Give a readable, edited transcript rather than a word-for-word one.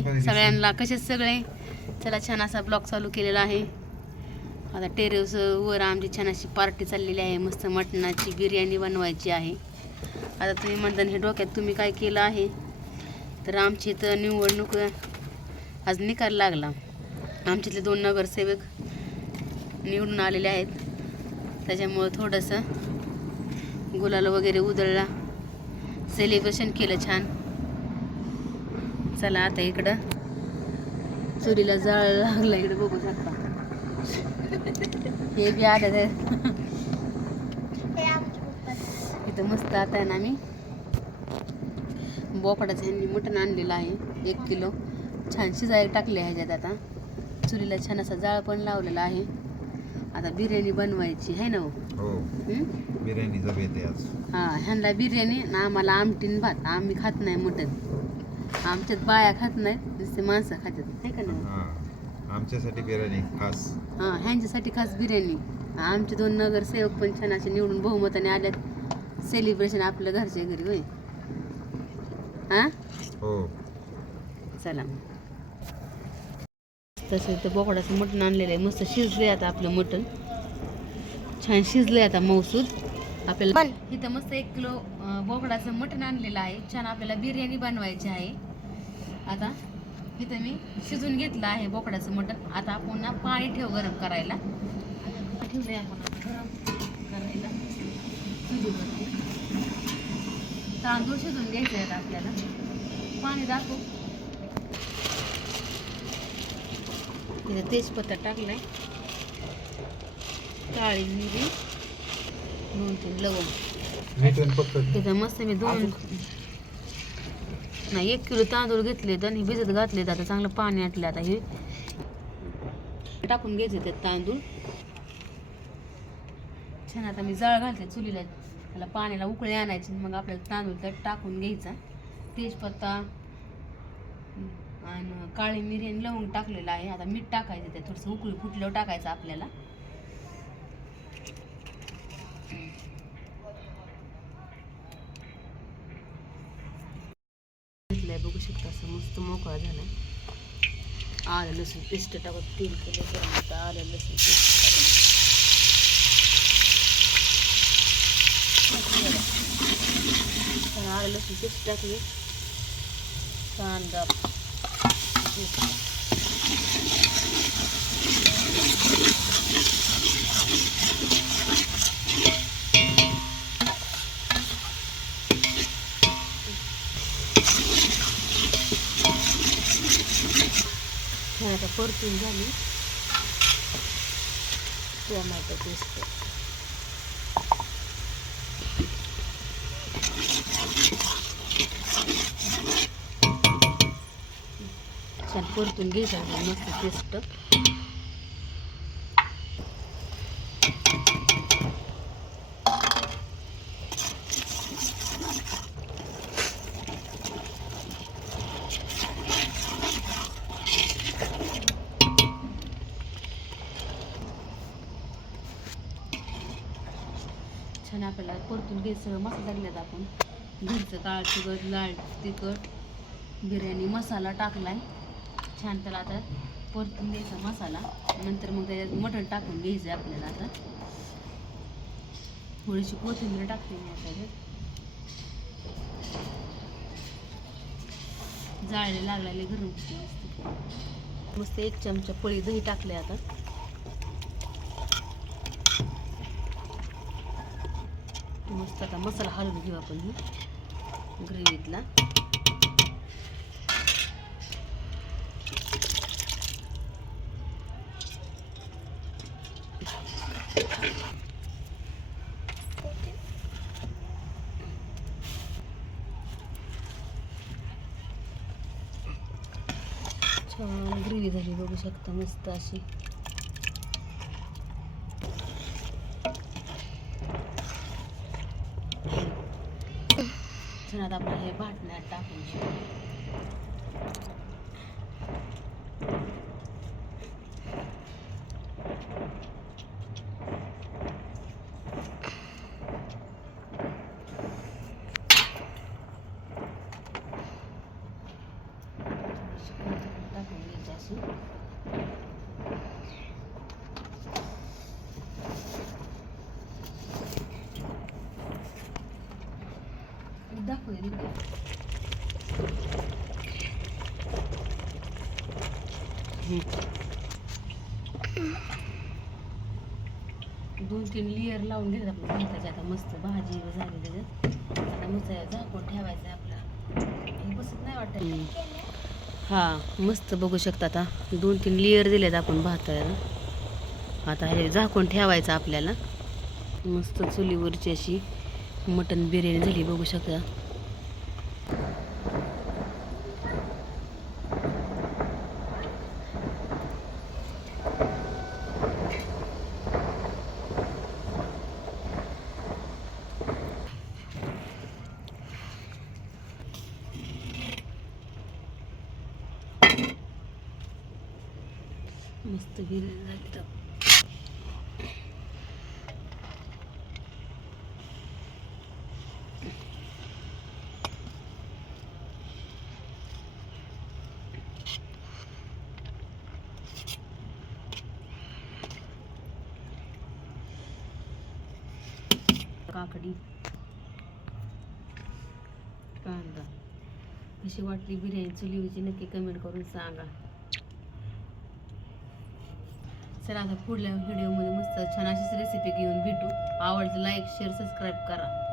हाय सगळ्यांना, कसे सगळे. चला छान असा ब्लॉग चालू केलेला आहे. आता टेरेस वर आमची छान अशी पार्टी चाललेली आहे. मस्त मटणाची बिर्याणी बनवायची आहे. आता तुम्ही म्हणता हे डोक्यात तुम्ही काय केलं आहे, तर आमची इथं निवडणूक आज निकाल लागला. आमच्यातले 2 नगरसेवक निवडून आलेले आहेत. त्याच्यामुळं थोडंसं गुलाल वगैरे उधळला, सेलिब्रेशन केलं छान. चला आता इकडं चुलीला जाळ लागला, इकडे बघू शकता. हे बी आलं तर इथं मस्त. आता आहे ना, आम्ही बोकडाचं ह्यांनी मटण आणलेलं आहे 1 किलो. छान शिजायला टाकले ह्याच्यात. आता चुलीला छान असा जाळ पण लावलेला आहे. आता बिर्याणी बनवायची आहे ना. हो, बिर्याणीचा बेत आहे आज. हां, ह्यांना बिर्याणी ना, आम्हाला आमटीन भात. आम्ही खात नाही मटण. आमच्यात बाया खात नाहीत, नुसते माणसं खातात, नाही का नाही. आमच्यासाठी बिर्याणी खास. हां, ह्यांच्यासाठी खास बिर्याणी. आमचे 2 नगरसेवक पण छान असे निवडून बहुमताने आल्यात. सेलिब्रेशन आपल्या घरच्या घरी होय. हां हो, चला मग. तसं इथं बोकडाचं मटण आणलेलं आहे. मस्त शिजले आता आपलं मटण. छान शिजले आता मौसूद. आपल्याला इथं मस्त 1 किलो बोकडाचं मटण आणलेलं आहे. छान आपल्याला बिर्याणी बनवायची आहे. आता इथं मी शिजून घेतलं आहे बोकडाचं मटण. आता आपण ना पाणी ठेव गरम करायला. ठेवले आपण गरम करायला चुलीवरती. तांदूळ शिजून घ्यायचे आहेत आपल्याला. पाणी दाखवू. इथं तेजपत्ता टाकलाय, काळी मिरी, 2-3 लवंग. इथं मस्त मी 1 किलो तांदूळ घेतले आणि भिजत घातले. आता चांगलं पाणी आटलं. आता हे टाकून घ्यायचे त्यात तांदूळ. छान आता मी जाळ घालते चुलीला. त्याला पाण्याला उकळी आणायची, मग आपल्याला तांदूळ त्यात टाकून घ्यायचा. तेजपत्ता आणि काळी मिरी आणि लवंग टाकलेलं आहे. आता मीठ टाकायचं त्यात. थोडंसं उकळी फुटल्यावर टाकायचं आपल्याला. बघू शकता असं मस्त मोकळा झाला. आलं लसूण पेस्ट टाकत तेल केलं गरम. आता आलं लसूण पेस्ट आलं लसूण पेस्ट टाकली. कांदा आता परतून झाली. टोमॅटो पेस्ट छान परतून घ्यायचं मस्त पेस्ट. छान आपल्याला परतून घ्यायचं. मसाला टाकल्यात आपण. घरचं काळं तिखट, लाल तिखट, बिर्याणी मसाला टाकलाय. छान त्याला आता परतून द्यायचा मसाला. नंतर मग त्याच्यात मटण टाकून घ्यायचं आपल्याला. आता थोडीशी कोथिंबीर टाकते मी आता. जाळले लागलेले गरम मस्त 1 चमचा पळी दही टाकले. आता मस्त आता मसाला हलवून घेऊ आपण ही ग्रेव्हीतला. छान ग्रेव्ही झाली बघू शकता मस्त अशी. छान आता आपण हे भाटण्यात टाकून टाकून घ्यायची अशी. दाखवून दे. 2-3 लेअर लावून घेतात आपण भाताची. आता मस्त भाजी झाली त्याच्यात. आता मस्त झाकून ठेवायचं आपला. हे बसत नाही वाटत. हा मस्त बघू शकता. आता 2-3 लेअर दिलेत आपण भाताला. आता हे झाकून ठेवायचं आपल्याला. मस्त चुलीवरची अशी मटण बिर्याणी झाली बघू शकता. मस्त बिर्याणी झाली तर. काकडी, कांदा. कशी वाटली बिर्याणी चुलीवरची नक्की कमेंट करून सांगा. चला आता पुढल्या व्हिडिओमध्ये मस्त छान अशीच रेसिपी घेऊन भेटू. आवडलं लाईक शेअर सबस्क्राईब करा.